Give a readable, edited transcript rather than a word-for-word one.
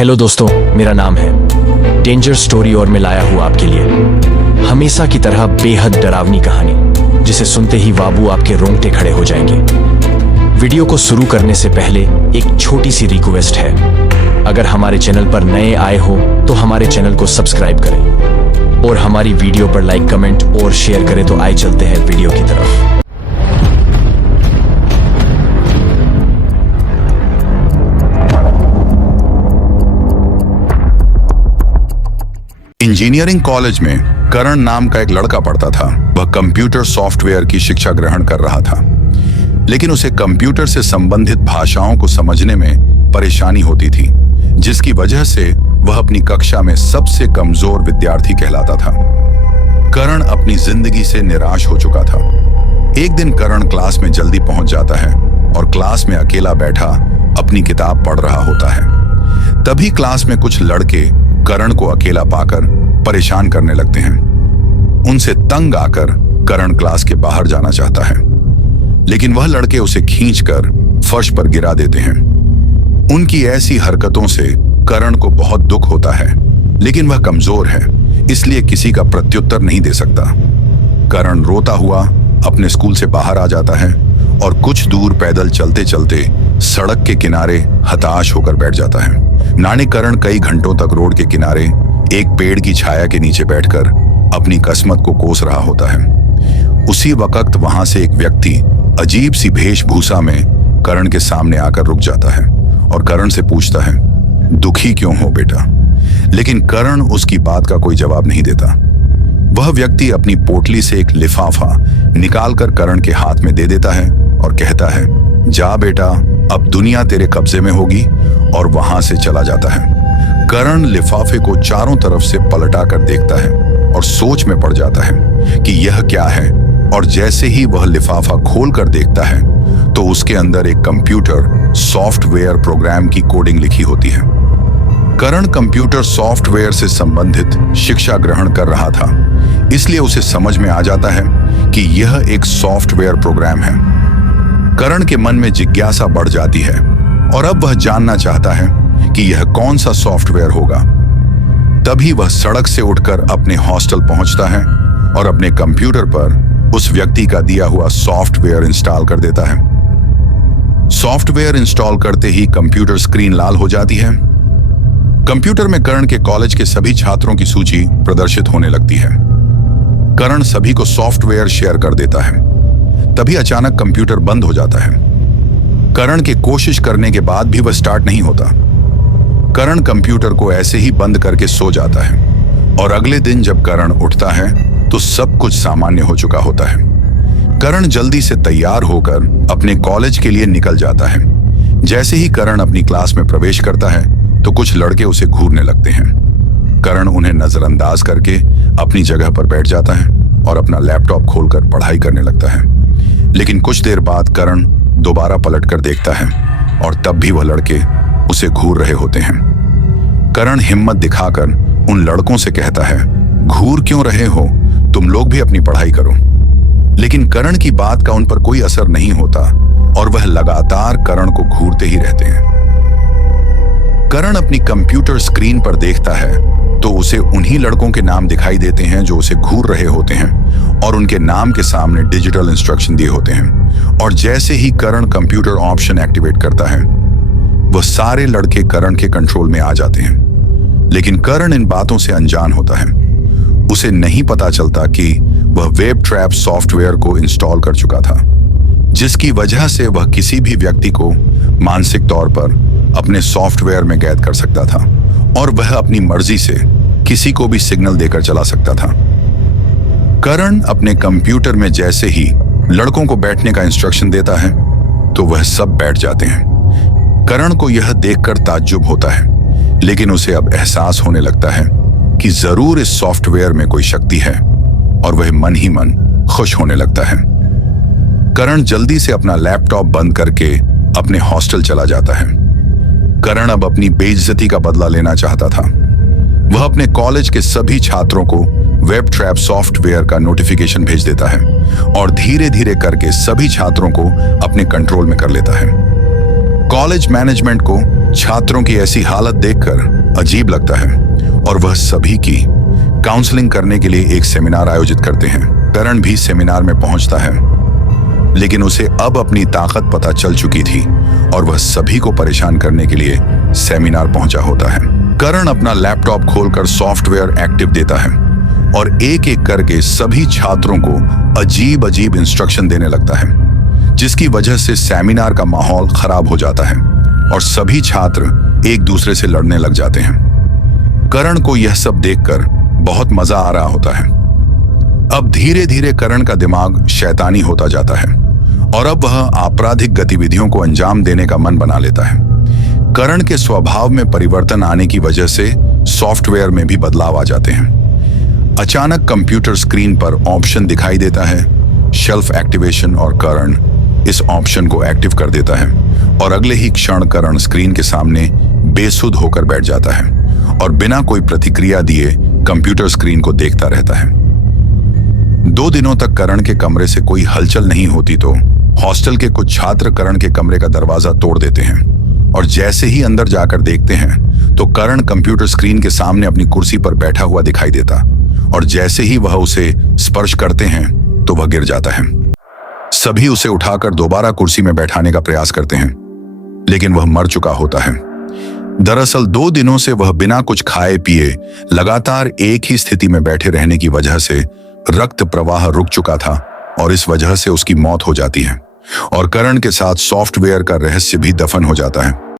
Hello दोस्तों, मेरा नाम है डेंजर स्टोरी और मैं लाया हूँ आपके लिए हमेशा की तरह बेहद डरावनी कहानी जिसे सुनते ही बाबू आपके रोंगटे खड़े हो जाएंगे। वीडियो को शुरू करने से पहले एक छोटी सी रिक्वेस्ट है, अगर हमारे चैनल पर नए आए हो तो हमारे चैनल को सब्सक्राइब करें और हमारी वीडियो पर लाइक, कमेंट और शेयर करें। तो आइए चलते हैं वीडियो की तरफ। इंजीनियरिंग कॉलेज में करण नाम का एक लड़का पढ़ता था। वह कंप्यूटर सॉफ्टवेयर की शिक्षा ग्रहण कर रहा था, लेकिन उसे कंप्यूटर से संबंधित भाषाओं को समझने में परेशानी होती थी, जिसकी वजह से वह अपनी कक्षा में सबसे कमजोर विद्यार्थी कहलाता था। करण अपनी जिंदगी से निराश हो चुका था। एक दिन करण क्लास में जल्दी पहुंच जाता है और क्लास में अकेला बैठा अपनी किताब पढ़ रहा होता है। तभी क्लास में कुछ लड़के करण को अकेला पाकर परेशान करने लगते हैं। उनसे तंग आकर करण क्लास के बाहर जाना चाहता है, लेकिन वह लड़के उसे खींचकर फर्श पर गिरा देते हैं। उनकी ऐसी हरकतों से करण को बहुत दुख होता है, लेकिन वह कमजोर है, इसलिए किसी का प्रत्युत्तर नहीं दे सकता। करण रोता हुआ अपने स्कूल से बाहर आ जाता है और कुछ दूर पैदल चलते चलते सड़क के किनारे हताश होकर बैठ जाता है। नाने करण कई घंटों तक रोड के किनारे एक पेड़ की छाया के नीचे बैठकर अपनी किस्मत को कोस रहा होता है। उसी वक्त वहां से एक व्यक्ति अजीब सी वेशभूषा में करण के सामने आकर रुक जाता है और करण से पूछता है, दुखी क्यों हो बेटा? लेकिन करण उसकी बात का कोई जवाब नहीं देता। वह व्यक्ति अपनी पोटली से एक लिफाफा निकालकर करण के हाथ में दे देता है और कहता है, जा बेटा, अब दुनिया तेरे कब्जे में होगी, और वहां से चला जाता है। करण लिफाफे को चारों तरफ से पलटा कर देखता है और सोच में पड़ जाता है कि यह क्या है, और जैसे ही वह लिफाफा खोल कर देखता है तो उसके अंदर एक कंप्यूटर सॉफ्टवेयर प्रोग्राम की कोडिंग लिखी होती है। करण कंप्यूटर सॉफ्टवेयर से संबंधित शिक्षा ग्रहण कर रहा था, इसलिए उसे समझ में आ जाता है कि यह एक सॉफ्टवेयर प्रोग्राम है। करण के मन में जिज्ञासा बढ़ जाती है और अब वह जानना चाहता है कि यह कौन सा सॉफ्टवेयर होगा। तभी वह सड़क से उठकर अपने हॉस्टल पहुंचता है और अपने कंप्यूटर पर उस व्यक्ति का दिया हुआ सॉफ्टवेयर इंस्टॉल कर देता है। सॉफ्टवेयर इंस्टॉल करते ही कंप्यूटर स्क्रीन लाल हो जाती है। कंप्यूटर में करण के कॉलेज के सभी छात्रों की सूची प्रदर्शित होने लगती है। करण सभी को सॉफ्टवेयर शेयर कर देता है। तभी अचानक कंप्यूटर बंद हो जाता है। करण के कोशिश करने के बाद भी वह स्टार्ट नहीं होता। करण कंप्यूटर को ऐसे ही बंद करके सो जाता है और अगले दिन जब करण उठता है तो सब कुछ सामान्य हो चुका होता है। करण जल्दी से तैयार होकर अपने कॉलेज के लिए निकल जाता है। जैसे ही करण अपनी क्लास में प्रवेश करता है तो कुछ लड़के उसे घूरने लगते हैं। करण उन्हें नजरअंदाज करके अपनी जगह पर बैठ जाता है और अपना लैपटॉप खोलकर पढ़ाई करने लगता है। लेकिन कुछ देर बाद करण दोबारा पलटकर देखता है और तब भी वह लड़के उसे घूर रहे होते हैं। करण हिम्मत दिखाकर उन लड़कों से कहता है, घूर क्यों रहे हो, तुम लोग भी अपनी पढ़ाई करो। लेकिन करण की बात का उन पर कोई असर नहीं होता और वह लगातार करण को घूरते ही रहते हैं। करण अपनी कंप्यूटर स्क्रीन पर देखता है तो उसे उन्हीं लड़कों के नाम दिखाई देते हैं जो उसे घूर रहे होते हैं और उनके नाम के सामने डिजिटल इंस्ट्रक्शन दिए होते हैं। और जैसे ही करण कंप्यूटर ऑप्शन एक्टिवेट करता है, वह सारे लड़के करण के कंट्रोल में आ जाते हैं। लेकिन करण इन बातों से अनजान होता है। उसे नहीं पता चलता कि वह वेब ट्रैप सॉफ्टवेयर को इंस्टॉल कर चुका था, जिसकी वजह से वह किसी भी व्यक्ति को मानसिक तौर पर अपने सॉफ्टवेयर में कैद कर सकता था और वह अपनी मर्जी से किसी को भी सिग्नल देकर चला सकता था। करण अपने कंप्यूटर में जैसे ही लड़कों को बैठने का इंस्ट्रक्शन देता है तो वह सब बैठ जाते हैं। करण को यह देखकर ताज्जुब होता है, लेकिन उसे अब एहसास होने लगता है कि जरूर इस सॉफ्टवेयर में कोई शक्ति है और वह मन ही मन खुश होने लगता है। करण जल्दी से अपना लैपटॉप बंद करके अपने हॉस्टल चला जाता है। करण अब अपनी बेइज्जती का बदला लेना चाहता था। वह अपने कॉलेज के सभी छात्रों को वेब ट्रैप सॉफ्टवेयर का नोटिफिकेशन भेज देता है और धीरे धीरे करके सभी छात्रों को अपने कंट्रोल में कर लेता है। कॉलेज मैनेजमेंट को छात्रों की ऐसी हालत देखकर अजीब लगता है और वह सभी की काउंसलिंग करने के लिए एक सेमिनार आयोजित करते हैं। करण भी सेमिनार में पहुंचता है, लेकिन उसे अब अपनी ताकत पता चल चुकी थी और वह सभी को परेशान करने के लिए सेमिनार पहुंचा होता है। करण अपना लैपटॉप खोलकर सॉफ्टवेयर एक्टिव देता है और एक एक करके सभी छात्रों को अजीब अजीब इंस्ट्रक्शन देने लगता है, जिसकी वजह से सेमिनार का माहौल खराब हो जाता है और सभी छात्र एक दूसरे से लड़ने लग जाते हैं। करण को यह सब देखकर बहुत मजा आ रहा होता है। अब धीरे धीरे करण का दिमाग शैतानी होता जाता है और अब वह आपराधिक गतिविधियों को अंजाम देने का मन बना लेता है। करण के स्वभाव में परिवर्तन आने की वजह से सॉफ्टवेयर में भी बदलाव आ जाते हैं। अचानक कंप्यूटर स्क्रीन पर ऑप्शन दिखाई देता है शेल्फ एक्टिवेशन, और करण इस ऑप्शन को एक्टिव कर देता है और अगले ही क्षण करण स्क्रीन के सामने बेसुध होकर बैठ जाता है और बिना कोई प्रतिक्रिया दिए कंप्यूटर स्क्रीन को देखता रहता है। 2 दिनों तक करण के कमरे से कोई हलचल नहीं होती तो हॉस्टल के कुछ छात्र करण के कमरे का दरवाजा तोड़ देते हैं और जैसे ही अंदर जाकर देखते हैं तो करण कंप्यूटर स्क्रीन के सामने अपनी कुर्सी पर बैठा हुआ दिखाई देता और जैसे ही वह उसे स्पर्श करते हैं तो वह गिर जाता है। सभी उसे उठाकर दोबारा कुर्सी में बैठाने का प्रयास करते हैं, लेकिन वह मर चुका होता है। दरअसल 2 दिनों से वह बिना कुछ खाए पिए लगातार एक ही स्थिति में बैठे रहने की वजह से रक्त प्रवाह रुक चुका था और इस वजह से उसकी मौत हो जाती है और करण के साथ सॉफ्टवेयर का रहस्य भी दफन हो जाता है।